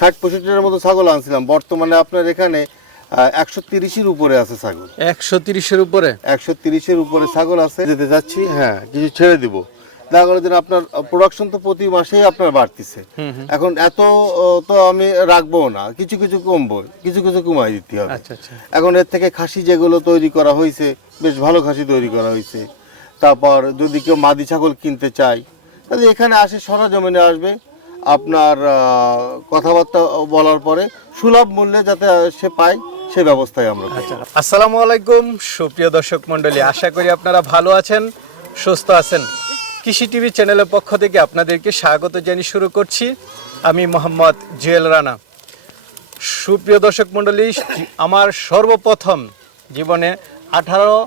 ষাট পঁয়ষট্টিটার মতো ছাগল আনছিলাম। বর্তমানে আপনার এখানে একশো তিরিশের উপরে আছে ছাগল। একশো তিরিশের উপরে? একশো তিরিশের উপরে ছাগল আছে। যেতে যাচ্ছি হ্যাঁ কিছু ছেড়ে দিব। দেখা গেলো যে আপনার প্রোডাকশন তো প্রতি মাসেই আপনার বাড়তিছে। এখন এত তো আমি রাখব না। কিছু কিছু কমবো কিছু কিছু কমাই দিতে হবে। আচ্ছা আচ্ছা। এখন এর থেকে খাসি যেগুলো তৈরি করা হয়েছে বেশ ভালো খাসি তৈরি করা হয়েছে। তারপর যদি কেউ মাদি ছাগল কিনতে চায় তাহলে এখানে আসে সরা সরজমিনে আসবে। আপনার কথাবার্তা বলার পরে সুলভ মূল্যে যাতে সে পায়, সে ব্যবস্থায় আমরা আচ্ছা আসসালামু আলাইকুম, সুপ্রিয় দর্শক মণ্ডলী, আশা করি আপনারা ভালো আছেন, সুস্থ আছেন। কৃষি টিভি চ্যানেলের পক্ষ থেকে আপনাদেরকে স্বাগত জানিয়ে শুরু করছি। আমি মোহাম্মদ জুয়েল রানা। সুপ্রিয় দর্শক মণ্ডলী, আমার সর্বপ্রথম জীবনে আঠারো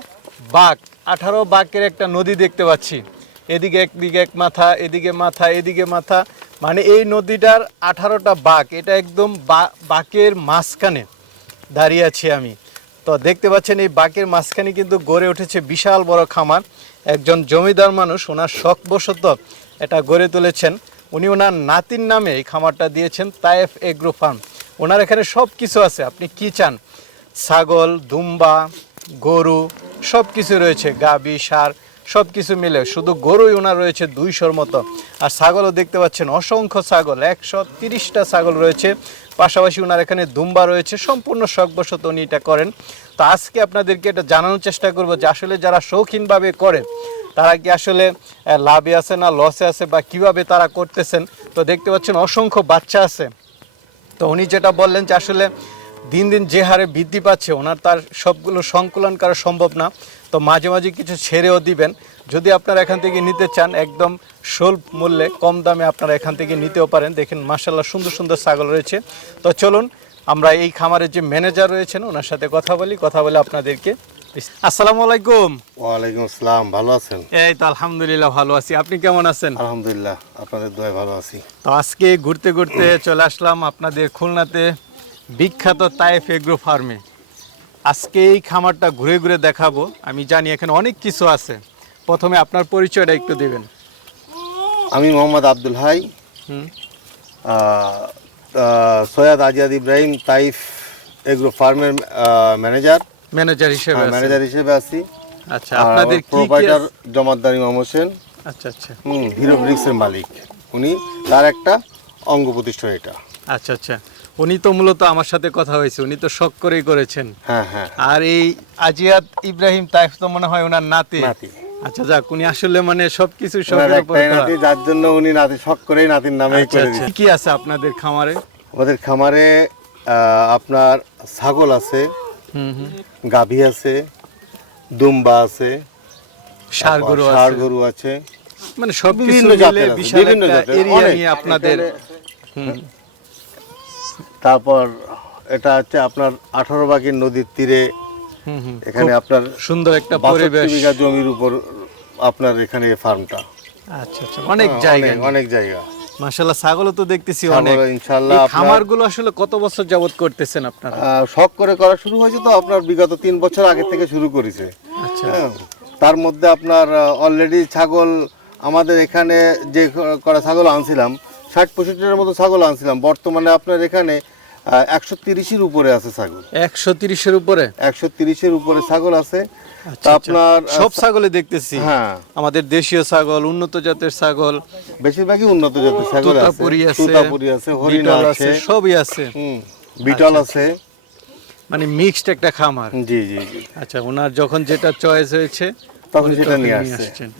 বাঘ, আঠারো বাঘের একটা নদী দেখতে পাচ্ছি। এদিকে একদিকে এক মাথা, এদিকে মাথা এদিকে মাথা মানে এই নদীটার আঠারোটা বাঘ, এটা একদম বাঁকের মাঝখানে দাঁড়িয়ে আছি আমি। তো দেখতে পাচ্ছেন, এই বাঁকের মাঝখানে কিন্তু গড়ে উঠেছে বিশাল বড় খামার। একজন জমিদার মানুষ, ওনার শখবশত এটা গড়ে তুলেছেন। উনি ওনার নাতির নামে এই খামারটা দিয়েছেন, তায়েফ এগ্রো ফার্ম। ওনার এখানে সব কিছু আছে, আপনি কি চান? ছাগল, দুম্বা, গরু সব কিছু রয়েছে, গাবি, সার সব কিছু মিলে শুধু গরুই ওনার রয়েছে দুইশোর মতো। আর ছাগলও দেখতে পাচ্ছেন, অসংখ্য ছাগল, একশো তিরিশটা ছাগল রয়েছে। পাশাপাশি ওনার এখানে দুম্বা রয়েছে, সম্পূর্ণ শখবশত উনি এটা করেন। তো আজকে আপনাদেরকে এটা জানানোর চেষ্টা করব যে আসলে যারা শৌখিনভাবে করে, তারা কি আসলে লাভে আছে না লসে আছে বা কীভাবে তারা করতেছেন? তো দেখতে পাচ্ছেন অসংখ্য বাচ্চা আছে। তো উনি যেটা বললেন যে আসলে দিন দিন যে হারে বৃদ্ধি পাচ্ছে, ওনার তার সবগুলো সংকুলন করা সম্ভব না। তো মাঝে মাঝে কিছু ছেড়েও দিবেন। যদি আপনারা এখান থেকে নিতে চান একদম স্বল্প মূল্যে কম দামে আপনারা এখান থেকে নিতেও পারেন। দেখেন মার্শাল্লাহ সুন্দর সুন্দর ছাগল রয়েছে। তো চলুন আমরা এই খামারের যে ম্যানেজার রয়েছেন ওনার সাথে কথা বলি কথা বলে আপনাদেরকে আসসালামু আলাইকুম। ওয়ালাইকুম আসসালাম ভালো আছেন? এই তো আলহামদুলিল্লাহ ভালো আছি। আপনি কেমন আছেন? আলহামদুলিল্লাহ আপনাদের ভালো আছি। তো আজকে ঘুরতে ঘুরতে চলে আসলাম আপনাদের খুলনাতে বিখ্যাত তায়েফ এগ্রো ফার্মে। আজকে এই খামারটা ঘুরে ঘুরে দেখাবো। আমি জানি এখানে অনেক কিছু আছে। প্রথমে আপনার পরিচয়টা একটু দেবেন। আমি মোহাম্মদ আব্দুল হাই। সৈয়দ আজিয়াদ ইব্রাহিম তাইফ এগ্রো ফার্মের ম্যানেজার। ম্যানেজার হিসেবে ম্যানেজার হিসেবে আছি। আচ্ছা আপনাদের প্রোভাইডার? জমাদ্দারি মোহাম্মদ হোসেন। আচ্ছা আচ্ছা। হুম, হিরো ব্রিক্সের মালিক। উনি তার একটা অঙ্গ প্রতিষ্ঠান এটা। আচ্ছা আচ্ছা। উনি তো মূলত আমার সাথে কথা হয়েছে উনি তো শখ করেই করেছেন। হ্যাঁ হ্যাঁ। আর এই আজিয়াত ইব্রাহিম তাইফ তো মনে হয় ওনার নাতি। আচ্ছা যাক উনি আসলে মানে সবকিছু শখের উপরে নাতি যার জন্য উনি নাতি শখ করেই নাতির নামে আচ্ছা আচ্ছা। কি আছে আপনাদের খামারে? আমাদের খামারে আপনার ছাগল আছে গাভী আছে দুম্বা আছে ষাড় গরু ষাড় গরু আছে। মানে সব বিভিন্ন জাতের বিভিন্ন জাতের, আপনাদের তারপর এটা হচ্ছে আপনার আঠারো বাগের নদীর তীরে। এখানে আপনার সুন্দর একটা পরিবেশ। বিঘা জমির উপর আপনার এখানে ফার্মটা। আচ্ছা আচ্ছা অনেক জায়গা। অনেক জায়গা। মাশাআল্লাহ ছাগলও তো দেখতেছি অনেক। ইনশাআল্লাহ খামারগুলো আসলে কত বছর যাবত করতেছেন আপনারা? শখ করে করা শুরু হয়েছে তো আপনার বিগত তিন বছর আগে থেকে শুরু করেছে। আচ্ছা। হ্যাঁ, তার মধ্যে আপনার অলরেডি ছাগল আমাদের এখানে যে করা ছাগল আনছিলাম ষাট পঁয়ষট্টিটার মতো ছাগল আনছিলাম। বর্তমানে আপনার এখানে একশো তিরিশের উপরে আছে ছাগল। একশো তিরিশের উপরে? একশো তিরিশের উপরে ছাগল আছে। আচ্ছা, আচ্ছা। আপনার সব ছাগলে দেখতেছি। হ্যাঁ। আমাদের দেশীয় ছাগল উন্নত জাতের ছাগল। বেশিরভাগই উন্নত জাতের ছাগল আছে। তোতাপুরি আছে আছে হরিণা আছে। সবই আছে। বিটল আছে। মানে মিক্সড একটা খামার। জি জি আচ্ছা ওনার যখন যেটা চয়েস হয়েছে তখন সেটা নিয়ে আসছেন।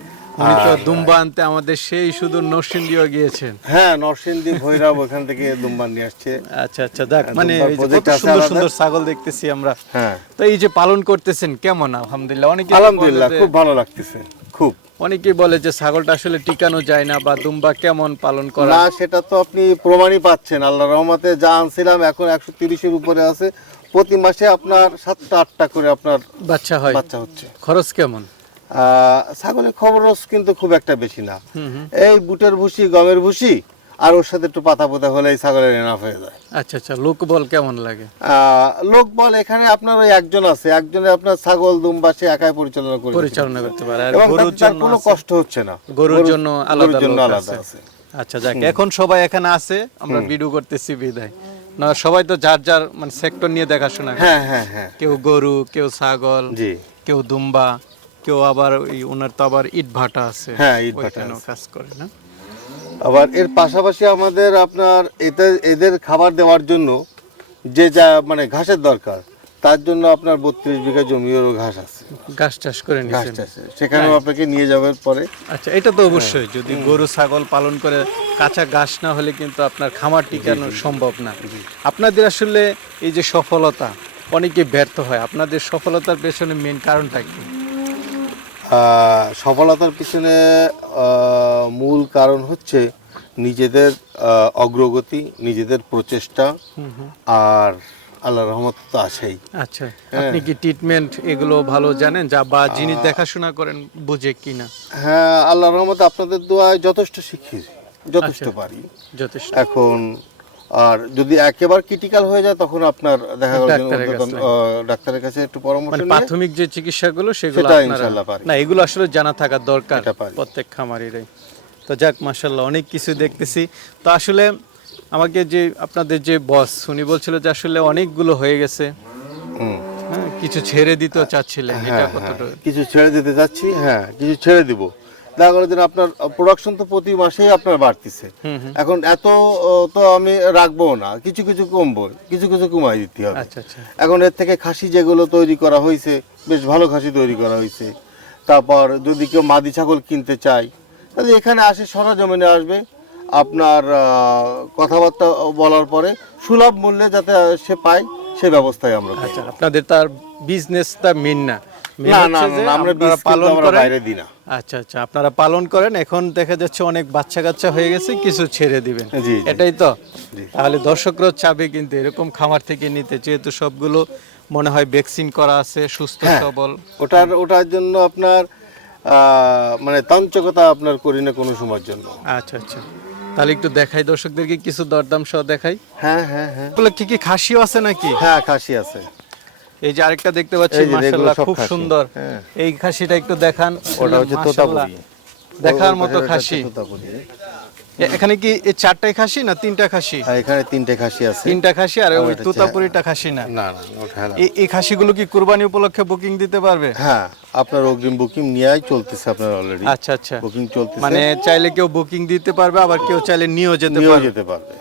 উনি তো দুম্বা আনতে আমাদের সেই শুধু নরসিংদীও গিয়েছেন। হ্যাঁ নরসিংদী ভৈরব ওখান থেকে দুম্বার নিয়ে আসছে। আচ্ছা আচ্ছা দেখ মানে কত সুন্দর সুন্দর ছাগল দেখতেছি আমরা। হ্যাঁ। তো এই যে পালন করতেছেন কেমন? আলহামদুলিল্লাহ অনেকে আলহামদুলিল্লাহ খুব ভালো লাগতেছে খুব। অনেকেই বলে যে ছাগলটা আসলে টিকানো যায় না বা দুম্বা কেমন পালন করা? না সেটা তো আপনি প্রমাণই পাচ্ছেন আল্লাহ রহমতে যা আনছিলাম এখন একশো তিরিশের উপরে আছে। প্রতি মাসে আপনার সাতটা আটটা করে আপনার বাচ্চা হয়। বাচ্চা হচ্ছে। খরচ কেমন? ছাগলের খবরস কিন্তু খুব একটা বেশি না। এই বুটের ভুসি গমের ভুসি আর ওর সাথে একটু পাতা পোতা হলে এই ছাগলের এনাফ হয়ে যায়। আচ্ছা আচ্ছা লোক বল কেমন লাগে? লোক বল এখানে আপনার ওই একজন আছে একজনে আপনার ছাগল দুম্বা সে একাই পরিচালনা করে পরিচালনা করতে পারে আর গরুর জন্য কোনো কষ্ট হচ্ছে না। গরুর জন্য আলাদা জন্য আলাদা আছে। আছে আচ্ছা যাক এখন সবাই এখানে আছে আমরা ভিডিও করতেছি বিদায়। না সবাই তো যার যার মানে সেক্টর নিয়ে দেখাশোনা হ্যাঁ হ্যাঁ হ্যাঁ। কেউ গরু কেউ ছাগল জি। কেউ দুম্বা। কেউ আবার ওই ওনার তো আবার ইট ভাটা আছে হ্যাঁ, ওইখানেও আছে। কাজ করে না। আবার এর পাশাপাশি আমাদের আপনার এতে এদের খাবার দেওয়ার জন্য যে যা মানে ঘাসের দরকার তার জন্য আপনার বত্রিশ বিঘা জমিরও ঘাস আছে। ঘাস চাষ করে ঘাস সেখানেও আপনাকে নিয়ে যাওয়ার পরে। আচ্ছা এটা তো অবশ্যই যদি গরু ছাগল পালন করে কাঁচা ঘাস না হলে কিন্তু আপনার খামার টিকানো সম্ভব না। আপনাদের আসলে এই যে সফলতা অনেকে ব্যর্থ হয়। আপনাদের সফলতার পেছনে মেন কারণটা কি? সফলতার পিছনে মূল কারণ হচ্ছে নিজেদের অগ্রগতি নিজেদের প্রচেষ্টা আর আল্লাহ রহমত তো আছেই। আচ্ছা আপনি কি ট্রিটমেন্ট এগুলো ভালো জানেন? যা বা জিনিস দেখাশোনা করেন বুঝে কিনা? হ্যাঁ আল্লাহ রহমত আপনাদের দোয়ায় যথেষ্ট শিখি যথেষ্ট আচ্ছা। পারি। যথেষ্ট। এখন আর যদি একেবারে ক্রিটিক্যাল হয়ে যায় তখন আপনার দেখা গেল ডাক্তারের কাছে। একটু পরামর্শ মানে প্রাথমিক যে চিকিৎসাগুলো সেগুলো আপনারা পারি। না এগুলো আসলে জানা থাকা দরকার প্রত্যেক খামারিরাই তো যাক মাশাল্লাহ অনেক কিছু দেখতেছি তো আসলে আমাকে যে আপনাদের যে বস উনি বলছিল যে আসলে অনেকগুলো হয়ে গেছে। হ্যাঁ কিছু ছেড়ে দিতে চাচ্ছিলেন এটা হ্যাঁ, হ্যাঁ। কতটা কিছু ছেড়ে দিতে যাচ্ছি হ্যাঁ কিছু ছেড়ে দিব দেখা গেলো দিন আপনার প্রোডাকশন তো প্রতি মাসেই আপনার বাড়তিছে। এখন এত তো আমি রাখব না। কিছু কিছু কমবো কিছু কিছু কমাই দিতে হবে। আচ্ছা আচ্ছা। এখন এর থেকে খাসি যেগুলো তৈরি করা হয়েছে বেশ ভালো খাসি তৈরি করা হয়েছে। তারপর যদি কেউ মাদি ছাগল কিনতে চায় তাহলে এখানে আসে সরা সরজমিনে আসবে। আপনার কথাবার্তা বলার পরে সুলভ মূল্যে যাতে সে পায় সে ব্যবস্থায় আমরা আচ্ছা আপনাদের তার বিজনেসটা মেন না। না না হচ্ছে যে না, আমরা আপনারা পালন আমরা করেন। বাইরে দিই না। আচ্ছা আচ্ছা আপনারা পালন করেন। এখন দেখা যাচ্ছে অনেক বাচ্চা কাচ্চা হয়ে গেছে কিছু ছেড়ে দিবেন। এটাই তো? তাহলে দর্শকরাও চাবে কিন্তু এরকম খামার থেকে নিতে যেহেতু সবগুলো মনে হয় ভ্যাকসিন করা আছে সুস্থ হ্যাঁ। সবল। ওটার ওটার জন্য আপনার মানে তাঞ্চকতা আপনার করি না কোনো সময়ের জন্য। আচ্ছা আচ্ছা। তাহলে একটু দেখাই দর্শকদেরকে কিছু দরদাম সহ দেখাই। হ্যাঁ হ্যাঁ হ্যাঁ। কি কি খাসিও আছে নাকি? হ্যাঁ খাসি আছে। এই যে আরেকটা দেখতে পাচ্ছি মাশাআল্লাহ খুব সুন্দর। হ্যাঁ। এই খাসিটা একটু দেখান। ওটা হচ্ছে মাশাআল্লাহ, তোতাপুরি দেখার মতো খাসি। এখানে কি এই চারটাই খাসি না তিনটা খাসি? আর এখানে তিনটে খাসি আছে। তিনটা খাসি আর ওই তুতাপুরিটা খাসি না? না হ্যাঁ এই খাসিগুলো কি কুরবানি উপলক্ষে বুকিং দিতে পারবে? হ্যাঁ আপনার অগ্রিম বুকিং নিয়েই চলতেছে আপনার অলরেডি আচ্ছা আচ্ছা। বুকিং চলতেছে। মানে চাইলে কেউ বুকিং দিতে পারবে আবার কেউ চাইলে নিয়েও যেতে নিয়েও পারবে। যেতে পারবে।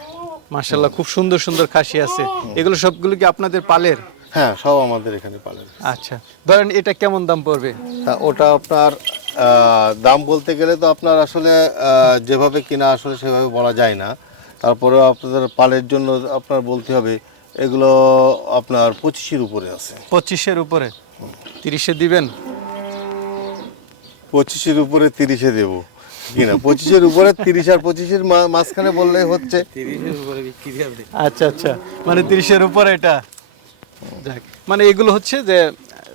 মাশাল্লাহ খুব সুন্দর সুন্দর খাসি আছে। এগুলো সবগুলো কি আপনাদের পালের? হ্যাঁ সব আমাদের এখানে পালন আচ্ছা ধরেন এটা কেমন দাম পড়বে? তা ওটা আপনার দাম বলতে গেলে তো আপনার আসলে যেভাবে কিনা আসলে সেভাবে বলা যায় না। তারপরে আপনাদের পালের জন্য আপনার বলতে হবে এগুলো আপনার পঁচিশের উপরে আছে। পঁচিশের উপরে? তিরিশে দিবেন? পঁচিশের উপরে তিরিশে দেবো। কিনা পঁচিশের উপরে তিরিশ আর পঁচিশের মা- মাঝখানে বললে হচ্ছে। আচ্ছা আচ্ছা মানে তিরিশের উপরে এটা? যাক মানে এগুলো হচ্ছে যে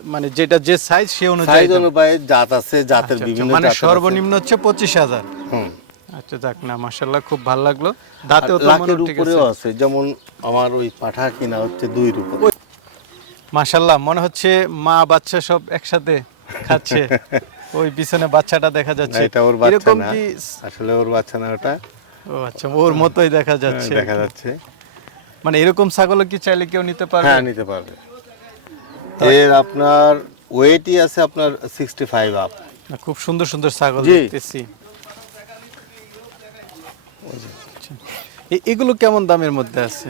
মানে যেটা যে সাইজ সে অনুযায়ী সাইজ অনুযায়ী জাত আছে জাতের আচ্ছা, আচ্ছা, বিভিন্ন মানে সর্বনিম্ন হচ্ছে পঁচিশ হাজার। হুম। আচ্ছা যাক না খুব ভালো লাগল। দাঁতেও তো মনে লাখের আছে। উপরেও আছে যেমন আমার ওই পাঠা কিনা হচ্ছে দুই রূপ মাশাল্লাহ মনে হচ্ছে মা বাচ্চা সব একসাথে খাচ্ছে। ওই পিছনে বাচ্চাটা দেখা যাচ্ছে। এটা ওর বাচ্চা না। আসলে ওর বাচ্চা না ওটা। ও আচ্ছা ওর মতোই দেখা যাচ্ছে। দেখা যাচ্ছে। মানে এরকম ছাগল কি চাইলে কেউ নিতে পারবে? হ্যাঁ নিতে পারবে। এর আপনার ওয়েটই আছে আপনার সিক্সটি ফাইভ আপ খুব সুন্দর সুন্দর ছাগল দেখতেছি। এগুলো কেমন দামের মধ্যে আছে?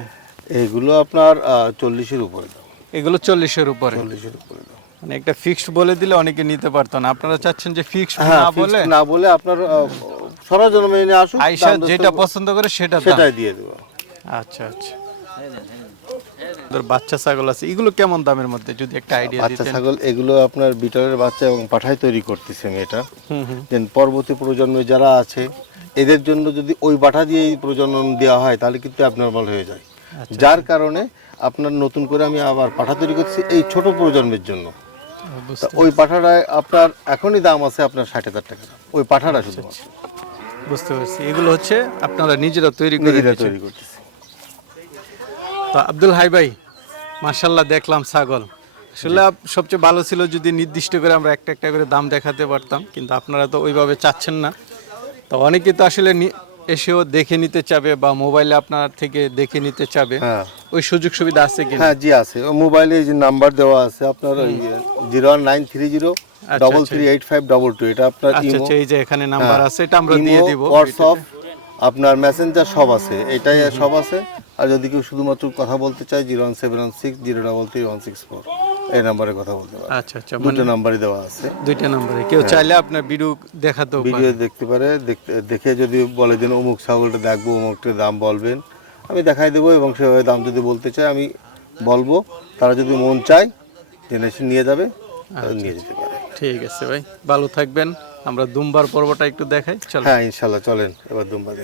এগুলো আপনার চল্লিশের উপরে দাম। এগুলো চল্লিশের উপরে। চল্লিশের উপরে দাম। মানে একটা ফিক্সড বলে দিলে অনেকে নিতে পারতো না। আপনারা চাচ্ছেন যে ফিক্সড হ্যাঁ না বলে? না বলে আপনার আসুক আইসা দাম দর যেটা পছন্দ করে সেটা সেটাই দিয়ে দেবো। আচ্ছা আচ্ছা। বাচ্চা ছাগল আছে এগুলো কেমন দামের মধ্যে? যদি একটা আইডিয়া বাচ্চা ছাগল এগুলো আপনার বিটলের বাচ্চা এবং পাঠাই তৈরি করতেছে এটা দেন পরবর্তী প্রজন্মে যারা আছে এদের জন্য যদি ওই বাটা দিয়ে প্রজনন দেওয়া হয় তাহলে কিন্তু অ্যাবনর্মাল হয়ে যায়। আচ্ছা, যার কারণে আপনার নতুন করে আমি আবার পাঠা তৈরি করছি এই ছোট প্রজন্মের জন্য। ওই পাঠাটায় আপনার এখনই দাম আছে আপনার ষাট হাজার টাকা। ওই পাঠাটা আচ্ছা, শুধু বুঝতে পারছি। এগুলো হচ্ছে আপনারা নিজেরা তৈরি করে তৈরি করতেছি। তো আব্দুল হাই ভাই মার্শাল্লাহ দেখলাম ছাগল। আসলে সবচেয়ে ভালো ছিল যদি নির্দিষ্ট করে আমরা একটা একটা করে দাম দেখাতে পারতাম কিন্তু আপনারা তো ওইভাবে চাচ্ছেন না। তো অনেকে তো আসলে এসেও দেখে নিতে চাবে বা মোবাইলে আপনার থেকে দেখে নিতে চাবে। হ্যাঁ। ওই সুযোগ সুবিধা আছে কি হ্যাঁ জি আছে। ও মোবাইলে যে নাম্বার দেওয়া আছে আপনার ওই zero nine three zero double three eight five double two এটা আপনার আচ্ছা আচ্ছা এই যে এখানে নাম্বার আছে এটা আমরা দিয়ে দিব। হোয়াটসঅ্যাপ আপনার মেসেঞ্জার সব আছে। এটাই সব আছে। আর যদি কেউ শুধুমাত্র কথা বলতে চায় zero one seven one six zero double three one six four. এই নাম্বারে কথা বলতে পারে। আচ্ছা আচ্ছা দুটো মানে নাম্বারই দেওয়া আছে। দুইটা নাম্বারে। কেউ চাইলে আপনার ভিডিও দেখাতেও ভিডিও দেখতে পারে দেখে যদি বলে যে অমুক ছাগলটা দেখব অমুকটার দাম বলবেন। আমি দেখাই দেবো এবং সেভাবে দাম যদি বলতে চায় আমি বলব। তারা যদি মন চায় জেনে এসে নিয়ে যাবে তারা নিয়ে যেতে পারে। ঠিক আছে ভাই ভালো থাকবেন। আমরা দুমবার পর্বটা একটু দেখাই চলো হ্যাঁ ইনশাল্লাহ চলেন এবার দুম্বা দেখি।